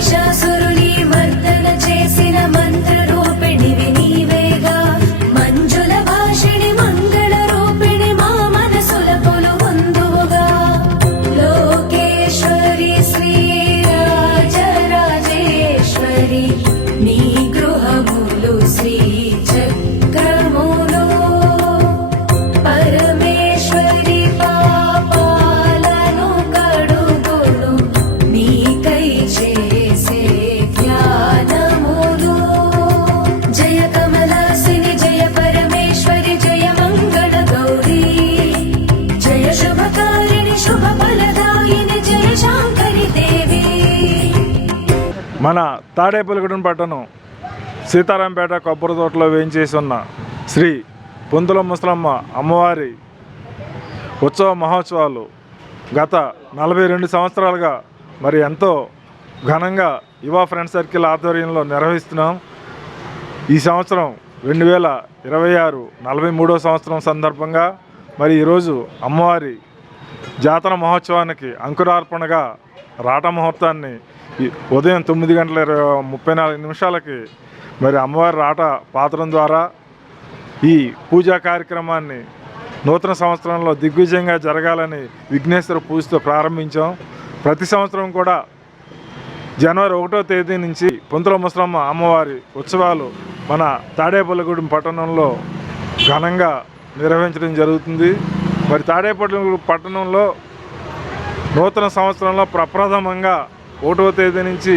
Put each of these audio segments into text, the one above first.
just మన తాడేపల్లిగూడెం పట్టణం సీతారాంపేట కొబ్బరి తోటలో వేయించేసి ఉన్న శ్రీ పొంతుల ముసలమ్మ అమ్మవారి ఉత్సవ మహోత్సవాలు గత నలభై రెండు సంవత్సరాలుగా మరి ఎంతో ఘనంగా యువ ఫ్రెండ్ సర్కిల్ ఆధ్వర్యంలో నిర్వహిస్తున్నాం. ఈ సంవత్సరం రెండు వేల ఇరవై ఆరు నలభై మూడో సంవత్సరం సందర్భంగా మరి ఈరోజు అమ్మవారి జాతర మహోత్సవానికి అంకురార్పణగా రాట ముహూర్తాన్ని ఉదయం తొమ్మిది గంటల ఇరవై ముప్పై నాలుగు నిమిషాలకి మరి అమ్మవారి రాట పాత్రం ద్వారా ఈ పూజా కార్యక్రమాన్ని నూతన సంవత్సరంలో దిగ్విజయంగా జరగాలని విఘ్నేశ్వర పూజతో ప్రారంభించాం. ప్రతి సంవత్సరం కూడా జనవరి ఒకటో తేదీ నుంచి పుంతల ముసలమ్మ అమ్మవారి ఉత్సవాలు మన తాడేపల్లిగూడెం పట్టణంలో ఘనంగా నిర్వహించడం జరుగుతుంది. మరి తాడేపల్లిగూడెం పట్టణంలో నూతన సంవత్సరంలో ప్రప్రథమంగా ఒకటవ తేదీ నుంచి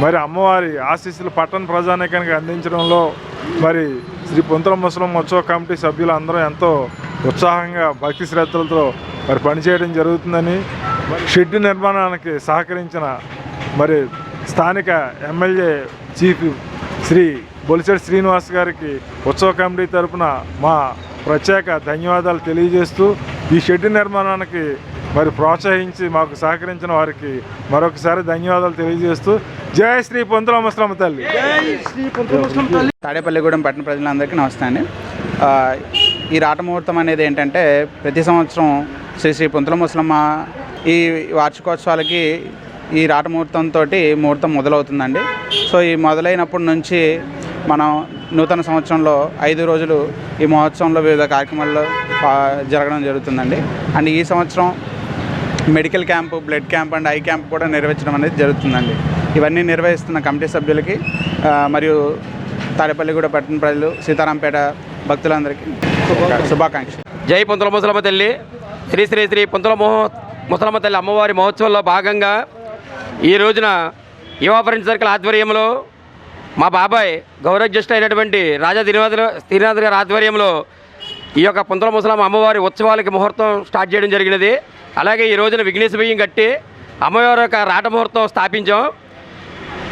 మరి అమ్మవారి ఆశీస్సులు పట్టణ ప్రజానీకానికి అందించడంలో మరి శ్రీ పొంతల ముసలం ఉత్సవ కమిటీ సభ్యులు అందరూ ఎంతో ఉత్సాహంగా భక్తి శ్రద్ధలతో మరి పనిచేయడం జరుగుతుందని మరి షెడ్ నిర్మాణానికి సహకరించిన మరి స్థానిక ఎమ్మెల్యే చీఫ్ శ్రీ బొలిసెడ్ శ్రీనివాస్ గారికి ఉత్సవ కమిటీ తరపున మా ప్రత్యేక ధన్యవాదాలు తెలియజేస్తూ ఈ షెడ్ నిర్మాణానికి మరి ప్రోత్సహించి మాకు సహకరించిన వారికి మరొకసారి ధన్యవాదాలు తెలియజేస్తూ జయ శ్రీ పొంతుల ముసలమ్మ తల్లి. తాడేపల్లిగూడెం పట్టణ ప్రజలందరికీ నమస్తే అండి. ఆ, ఈ రాట ముహూర్తం అనేది ఏంటంటే ప్రతి సంవత్సరం శ్రీ శ్రీ పుంతల ముసలమ్మ ఈ వార్షికోత్సవాలకి ఈ రాట ముహూర్తంతో ముహూర్తం మొదలవుతుందండి. సో ఈ మొదలైనప్పటి నుంచి మనం నూతన సంవత్సరంలో ఐదు రోజులు ఈ మహోత్సవంలో వివిధ కార్యక్రమాల్లో జరగడం జరుగుతుందండి. అండ్ ఈ సంవత్సరం medical camp blood camp and eye camp కూడా నిర్వహించడం అనేది జరుగుతుందండి. ఇవన్నీ నిర్వహిస్తున్న కమిటీ సభ్యులకి మరియు తాడేపల్లిగూడ పట్టణ ప్రజలు సీతారాంపేట భక్తులందరికీ శుభాకాంక్షలు. జై పొంతుల ముసలమ్మ తల్లి. శ్రీ శ్రీ శ్రీ పొంతుల ముసలమ్మ తల్లి అమ్మవారి మహోత్సవంలో భాగంగా ఈ రోజున యువ ఫ్రెండ్స్ సర్కిల్ ఆధ్వర్యంలో మా బాబాయ్ గౌరవజ్యేష్ఠ అయినటువంటి రాజా శ్రీనివాస శ్రీనివాస గారి ఆధ్వర్యంలో ఈ యొక్క పొంతుల ముసలమ్మ అమ్మవారి ఉత్సవాలకి ముహూర్తం స్టార్ట్ చేయడం జరిగినది. అలాగే ఈ రోజున విఘ్నేశ బియ్యం కట్టి అమ్మవారి యొక్క రాట ముహూర్తం స్థాపించాం.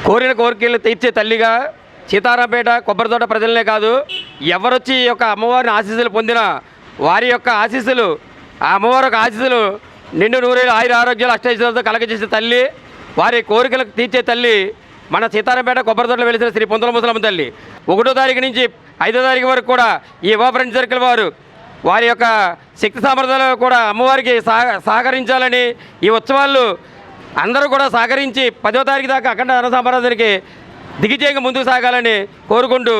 కోరిన కోరికలు తీర్చే తల్లిగా సీతారాంపేట కొబ్బరితోట ప్రజలనే కాదు ఎవరొచ్చి ఈ యొక్క అమ్మవారిని ఆశీస్సులు పొందినా వారి యొక్క ఆశీస్సులు ఆ అమ్మవారి యొక్క ఆశీస్సులు నిండు నూరేళ్ళు ఆయుర ఆరోగ్యాలు అష్టైశ్వర్యంతో కలగజేసే తల్లి వారి కోరికలకు తీర్చే తల్లి మన సీతారాంపేట కొబ్బరితోటలో వెలిసిన శ్రీ పొంతుల ముసలమ్మ తల్లి. ఒకటో తారీఖు నుంచి ఐదో తారీఖు వరకు కూడా ఈ యువ ఫ్రెండ్ సర్కిల్ వారు వారి యొక్క శక్తి సామర్థ్యాలు కూడా అమ్మవారికి సహకరించాలని ఈ ఉత్సవాలు అందరూ కూడా సహకరించి పదో తారీఖు దాకా అఖండ అన్న సంబరానికి దిగిచేయంగా ముందుకు సాగాలని కోరుకుంటూ